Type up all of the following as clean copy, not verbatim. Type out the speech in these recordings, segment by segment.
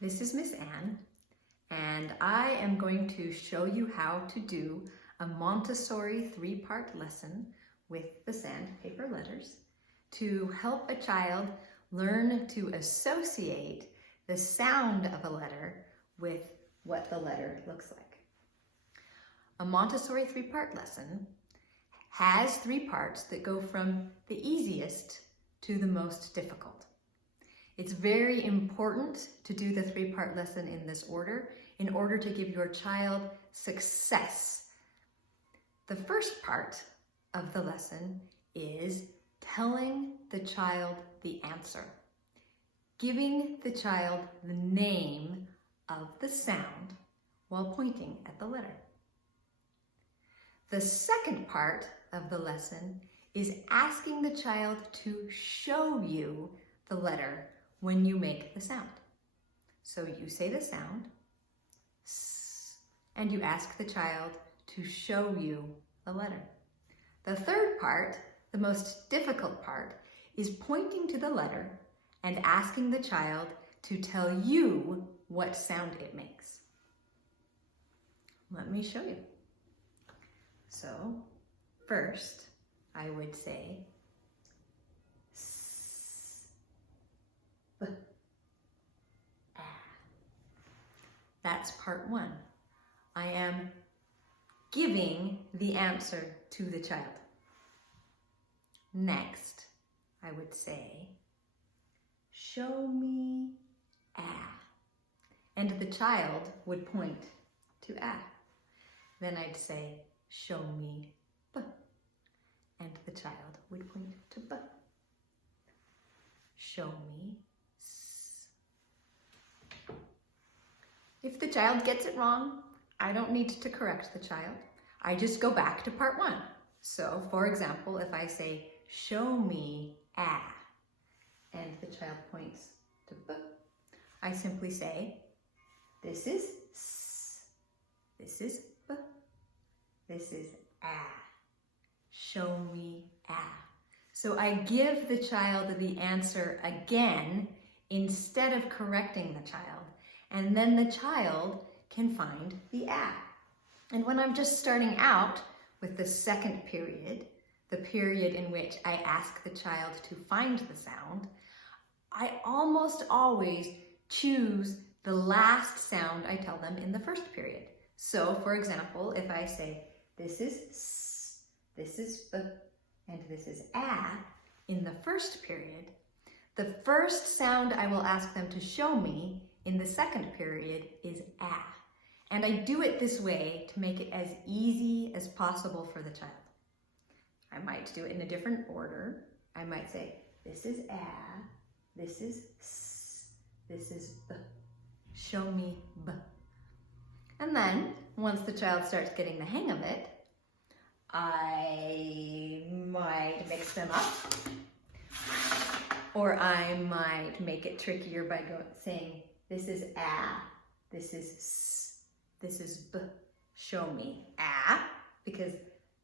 This is Miss Anne, and I am going to show you how to do a Montessori three-part lesson with the sandpaper letters to help a child learn to associate the sound of a letter with what the letter looks like. A Montessori three-part lesson has three parts that go from the easiest to the most difficult. It's very important to do the three-part lesson in this order in order to give your child success. The first part of the lesson is telling the child the answer, giving the child the name of the sound while pointing at the letter. The second part of the lesson is asking the child to show you the letter when you make the sound. So you say the sound, S, and you ask the child to show you the letter. The third part, the most difficult part, is pointing to the letter and asking the child to tell you what sound it makes. Let me show you. So first, I would say That's part one. I am giving the answer to the child. Next, I would say, show me ah. And the child would point to ah. Then I'd say, show me b. And the child would point to b. Show me s. If the child gets it wrong, I don't need to correct the child. I just go back to part one. So, for example, if I say, show me ah, and the child points to b, I simply say, this is s, this is b, this is ah. Show me ah. So I give the child the answer again instead of correcting the child. And then the child can find the ah. And when I'm just starting out with the second period, the period in which I ask the child to find the sound, I almost always choose the last sound I tell them in the first period. So, for example, if I say, this is s, this is b, and this is ah, in the first period, the first sound I will ask them to show me in the second period is ah. And I do it this way to make it as easy as possible for the child. I might do it in a different order. I might say, this is ah, this is s, this is b. Show me b. And then, once the child starts getting the hang of it, I might mix them up. Or I might make it trickier by saying, this is ah, this is s, this is b. Show me ah, because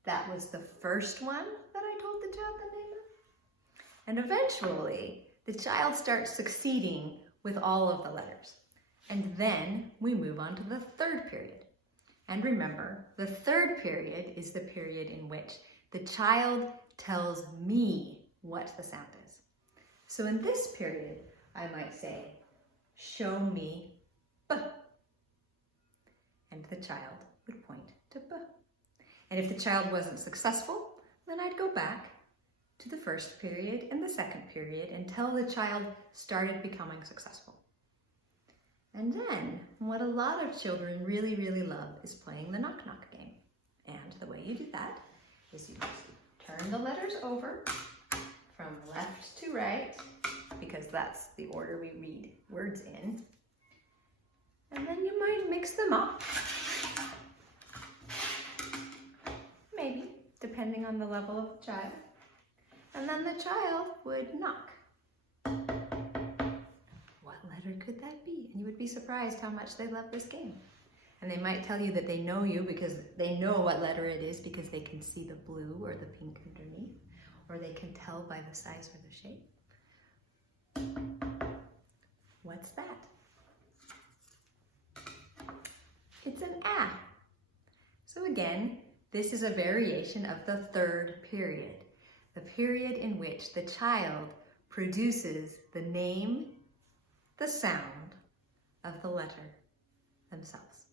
that was the first one that I told the child the name of. And eventually, the child starts succeeding with all of the letters. And then we move on to the third period. And remember, the third period is the period in which the child tells me what the sound is. So in this period, I might say, show me b. And the child would point to b. And if the child wasn't successful, then I'd go back to the first period and the second period until the child started becoming successful. And then, what a lot of children really, really love is playing the knock-knock game. And the way you do that is you turn the letters over from left to right, because that's the order we read words in. And then you might mix them up. Maybe, depending on the level of the child. And then the child would knock. What letter could that be? And you would be surprised how much they love this game. And they might tell you that they know you because they know what letter it is because they can see the blue or the pink underneath, or they can tell by the size or the shape. What's that? It's an ah. So again, this is a variation of the third period, the period in which the child produces the name, the sound of the letter themselves.